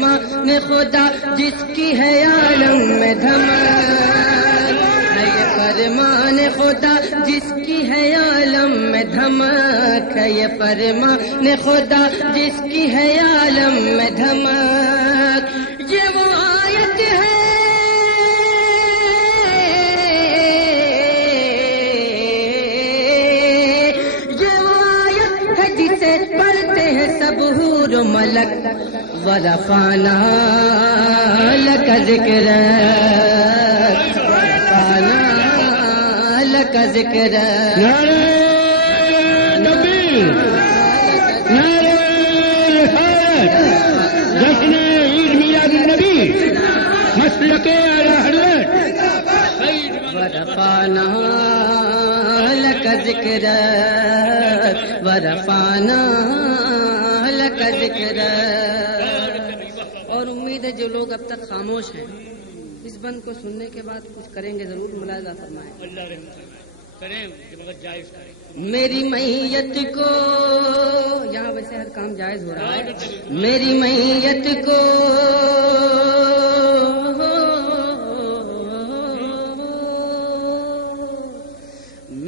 فرمان خدا جس کی ہے عالم میں دھمک ہے یہ فرمان خدا جس کی ہے عالم میں دھمک ہے یہ فرمان خدا جس کی ہے عالم میں دھمک یہ وہ آیت ہے جسے پڑھتے ہیں سب حور و ملک ورفعنا لک ذکرک ورفعنا لک ذکرک نعرہ تکبیر نعرہ رسالت جشن عید میلاد النبی مسلک اعلی حضرت ورفعنا لک ذکرک ورفعنا لک ذکرک۔ اور امید ہے جو لوگ اب تک خاموش ہیں اس بند کو سننے کے بعد کچھ کریں گے ضرور، ملاحظہ فرمائیں۔ اللہ رحمت کریں مگر جائز کریں۔ میری میت کو یہاں ویسے ہر کام جائز ہو رہا ہے، میری میت کو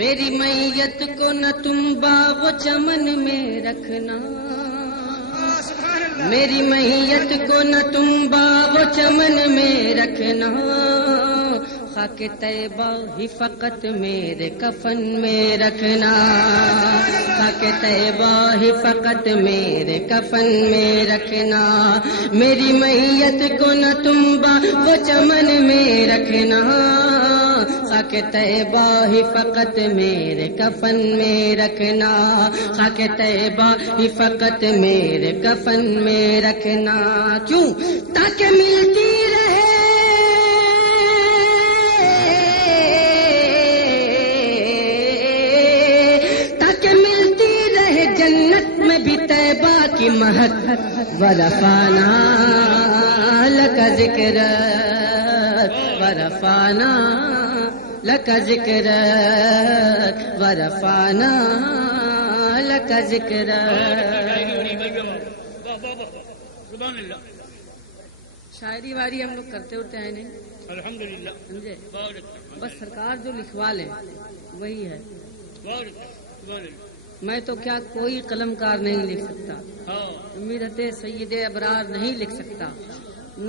میری میت کو نہ تم باغ و چمن میں رکھنا، میری میت کو نہ تم باغ و چمن میں رکھنا، خاک طیبہ ہی فقط میرے کفن میں رکھنا، خاک طیبہ ہی فقط میرے کفن میں رکھنا، میری میت کو نہ تم باغ و چمن میں رکھنا، خاک طیبہ ہی فقط میرے کفن میں رکھنا، خاک طیبہ ہی فقط میرے کفن میں رکھنا، کیوں تاکہ ملتی رہے جنت میں بھی طیبہ کی مہک ورفعنا لک ذکرک ورفعنا لک ذکرک ورفعنا لک ذکرک۔ شاعری واری ہم لوگ کرتے ہوتے ہیں نہیں، الحمدللہ سمجھے، بس سرکار جو لکھوا لیں وہی ہے۔ میں تو کیا کوئی قلم کار نہیں لکھ سکتا، امید سید ابرار نہیں لکھ سکتا،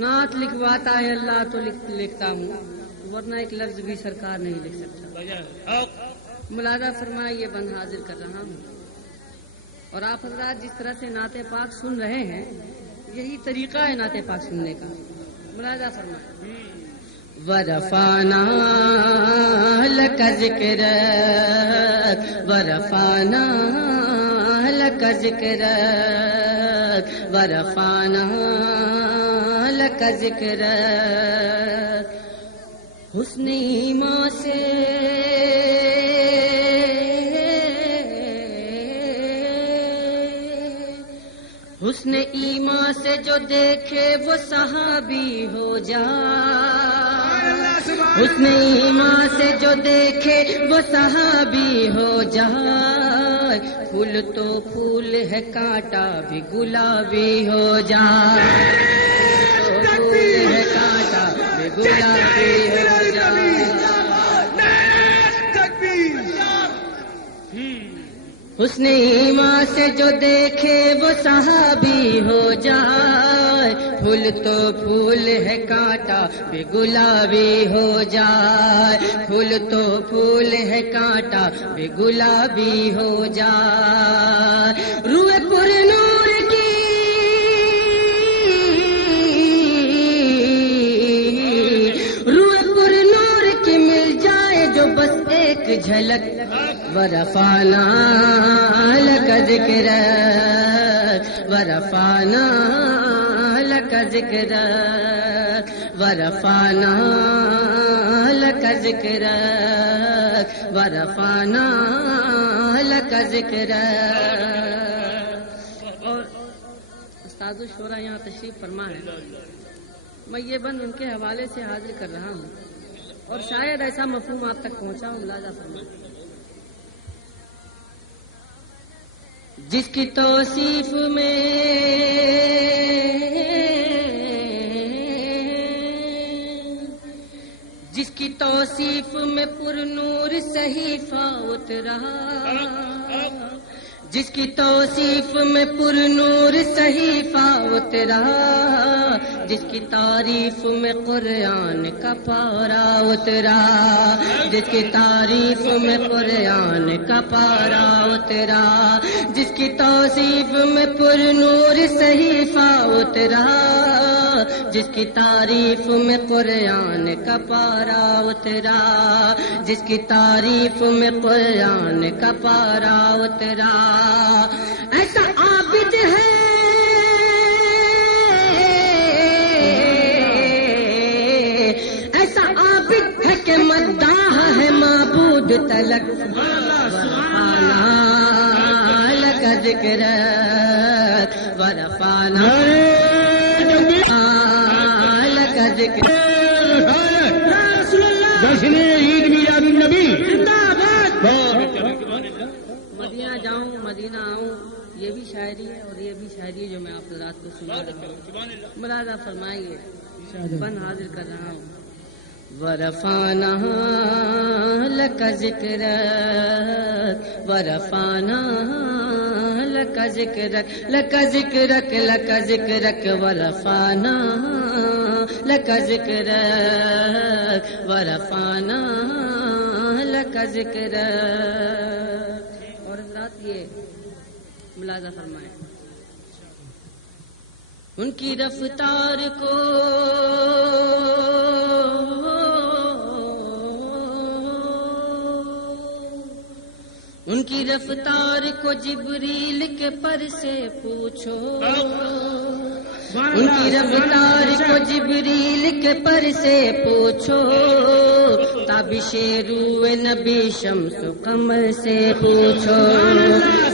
نعت لکھواتا ہے اللہ تو لکھتا ہوں، ورنہ ایک لفظ بھی سرکار نہیں لکھ سکتا۔ ملاحظہ فرمائے یہ بند حاضر کر رہا ہوں، اور آپ حضرات جس طرح سے نعت پاک سن رہے ہیں یہی طریقہ ہے نعت پاک سننے کا۔ ملاحظہ فرمائے ورفعنا لک ذکرک ورفعنا لک ذکرک ورفعنا لک ذکرک۔ حسن ایمان سے حسن ایمان سے جو دیکھے وہ صحابی ہو جائے، حسن ایمان سے جو دیکھے وہ صحابی ہو جائے، پھول تو پھول ہے کانٹا بھی گلابی ہو جائے، پھول ہے کانٹا بھی گلابی ہو جائے۔ حسن ایمان سے جو دیکھے وہ صحابی ہو جائے، پھول تو پھول ہے کانٹا بھی گلابی ہو جائے، پھول تو پھول ہے کانٹا بھی گلابی ہو جائے۔ روح پر نور کی روح پر نور کی مل جائے جو بس ایک جھلک ورفعنا لک ذکرک ورفعنا لک ذکرک ورفعنا لک ذکرک ورفعنا لک ذکرک۔ اور استاد الشورا یہاں تشریف فرما ہے، میں یہ بند ان کے حوالے سے حاضر کر رہا ہوں اور شاید ایسا مفہوم آپ تک پہنچا ہو، ملاحظہ فرمائیں۔ جس کی توصیف میں جس کی توصیف میں پر نور صحیفہ اترا، جس کی توصیف میں پر نور صحیفہ اترا، جس کی تعریف میں قرآن کا پارا اترا، جس کی تعریف میں قرآن کا پارا اترا، جس کی توصیف میں پر نور صحیفہ اترا، جس کی تعریف میں قرآن کا پارا اترا، جس کی تعریف میں قرآن کا پارا اترا، ایسا عابد ہے ایسا عابد ہے کہ مداح ہے معبود تلک، لکا ذکر ورفانا لکا ذکر جشن عید میلاد النبی مدینہ جاؤں مدینہ آؤں، یہ بھی شاعری ہے اور یہ بھی شاعری ہے جو میں آپ رات کو سنا رہا ہوں، ملاحظہ فرمائیے، فن حاضر کر رہا ہوں۔ ورفانا لک ذکرک ورفانا لک ذکرک لک ذکرک لک ذکرک ورفانا لک ذکرک ورفانا لک ذکرک۔ اور حضرات یہ ملاحظہ فرمائیں، ان کی رفتار کو ان کی رفتار کو جبریل کے پر سے پوچھو، ان کی رفتار کو جبریل کے پر سے پوچھو، تابش روح نبی شمس و قمر سے پوچھو،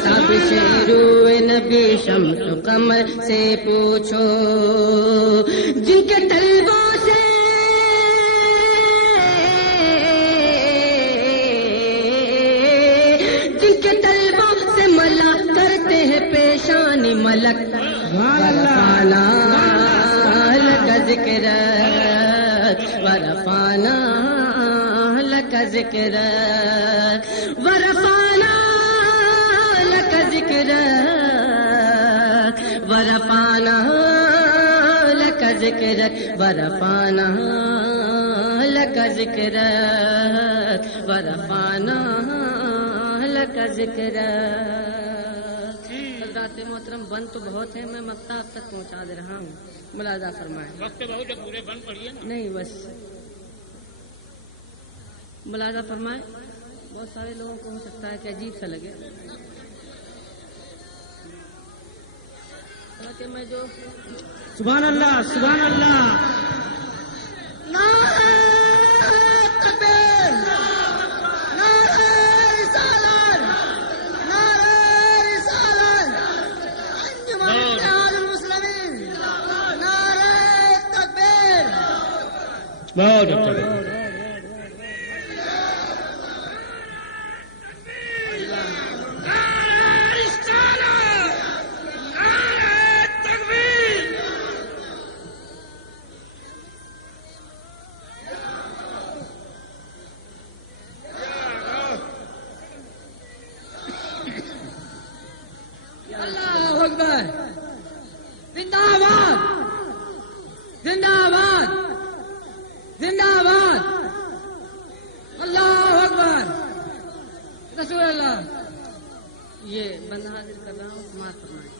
تابش روح نبی شمس و قمر سے پوچھو، جن کے طلبوں سے ملا کرتے ہیں پیشان ملک، ورفانا لک ذکرک ورفانا لک ذکرک ورفانا لک ذکرک ورفانا لک ذکرک ورفانا لک ذکرک ورفانا لک ذکرک۔ حضرات محترم بند تو بہت ہے، میں مقطع اب تک پہنچا دے رہا ہوں، ملاحظہ فرمائیں۔ وقت بہت ہے، پورے بند پڑھیے نا۔ نہیں بس ملاحظہ فرمائیں، بہت سارے لوگوں کو ہو سکتا ہے کہ عجیب سا لگے، حالانکہ میں جو سبحان اللہ سبحان اللہ بہت اچھا۔ اللہ اکبر، زندہ باد زندہ باد زندہ باد، اللہ اکبر، رسول اللہ۔ یہ بند حاضر کر رہا ہوں، سماعت فرمائیں۔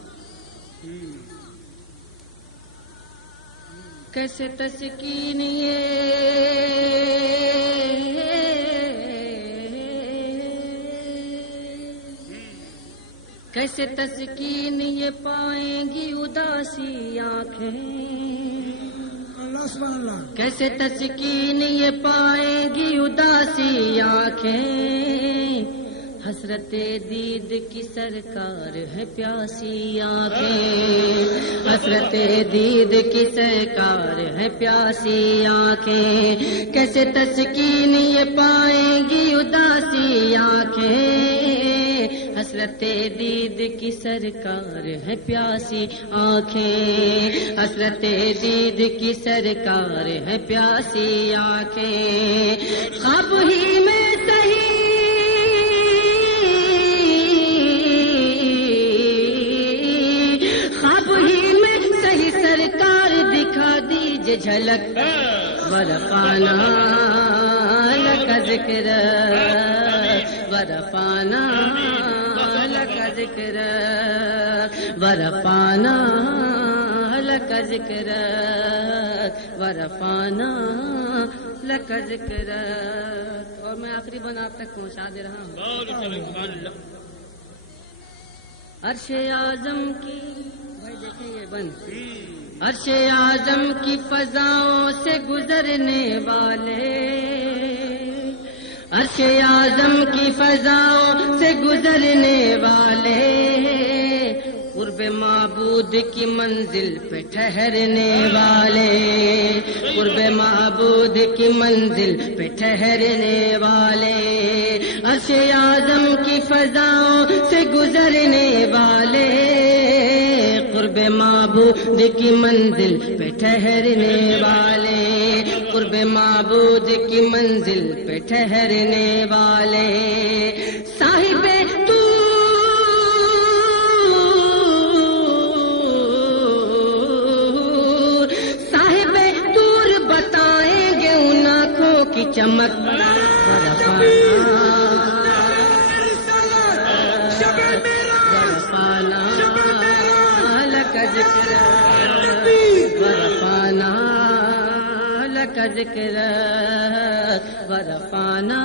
کیسے تسکین کیسے تسکین یہ پائیں گی اداسی آنکھیں، کیسے تسکین یہ پائیں گی اداسی آنکھیں، حسرت دید کی سرکار ہے پیاسی آنکھیں، حسرت دید کی سرکار ہے پیاسی آنکھیں، کیسے تسکین یہ پائیں گی اداسی آنکھیں، حسرت دید کی سرکار ہے پیاسی آنکھیں، حسرت دید کی سرکار ہے پیاسی آنکھیں، خواب ہی میں سہی خواب ہی میں صحیح سرکار دکھا دیجئے جھلک، ورفعنا لک ذکر، ورفعنا لک ذکر، ورفعنا لک ذکر، ورفعنا لک ذکر۔ اور میں آخری بن آپ تک پہنچا دے رہا ہوں۔ عرش اعظم کی، بھائی دیکھیں یہ بند، عرش اعظم کی فضاؤں سے گزرنے والے، عرش اعظم کی فضاؤں سے گزرنے والے، قرب معبود کی منزل پہ ٹھہرنے والے، قرب معبود کی منزل پہ ٹھہرنے والے، عرش اعظم کی فضاؤں سے گزرنے والے، قرب معبود کی منزل پہ ٹھہرنے والے، قرب معبود کی منزل پہ ٹھہرنے والے، صاحب کی چمک، ورفعنا لک ذکر، ورفعنا لک ذکر، ورفعنا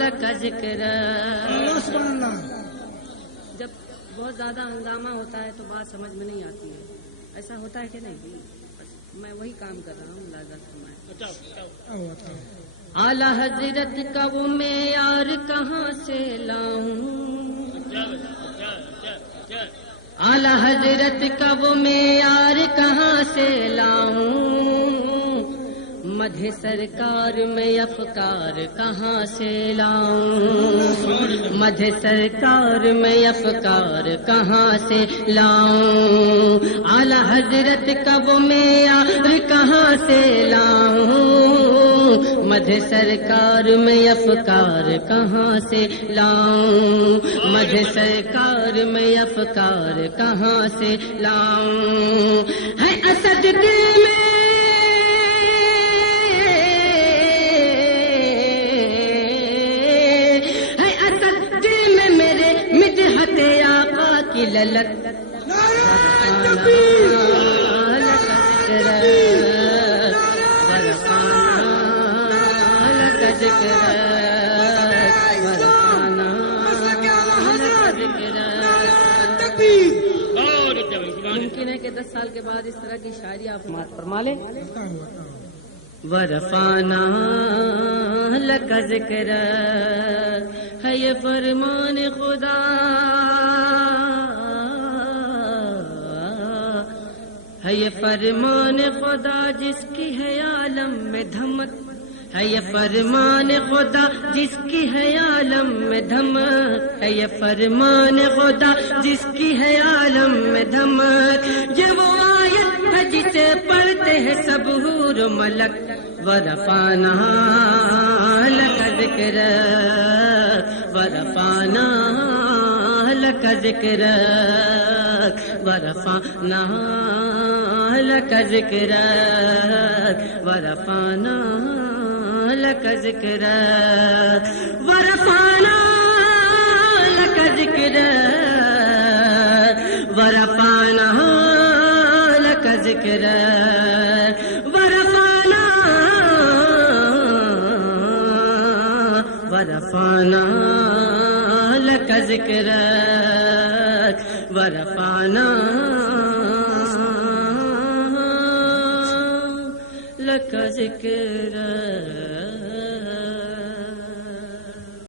لک ذکر۔ جب بہت زیادہ ہنگامہ ہوتا ہے تو بات سمجھ میں نہیں آتی ہے، ایسا ہوتا ہے کہ نہیں؟ میں وہی کام کر رہا ہوں، لازم فرمائیں۔ اعلیٰ حضرت کا وہ معیار کہاں سے لاؤں، اعلیٰ حضرت کا وہ معیار کہاں سے لاؤں، مدح سرکار میں افکار کہاں سے لاؤں، مدح سرکار میں افکار کہاں سے لاؤں، اعلیٰ حضرت کا وہ معیار کہاں سے لاؤں، مدح سرکار میں افکار کہاں سے لاؤں، مدح سرکار میں افکار کہاں سے لاؤں، ہے اسد دل میں کی للت، ممکن ہے کہ 10 سال کے بعد اس طرح کی شاعری آپ سماعت فرما لیں۔ ورفعنا لک ذکر ہے یہ فرمان خدا، ہے یہ فرمان خدا جس کی ہے عالم میں دھمک، ہے یہ فرمان خدا جس کی ہے عالم میں دھمک، ہے یہ فرمان خدا جس کی ہے عالم میں دھمک، یہ وہ آیت ہے جسے پڑھتے ہیں سب حور و ملک، ورفعنا لک ذکر، ورفعنا لک ذکر، ورفعنا لک ذکر، ورفعنا لک ذکر، ورفعنا لک ذکر، ورفعنا لک ذکر، ورفعنا لک ذکر، ورفعنا لک ذکر۔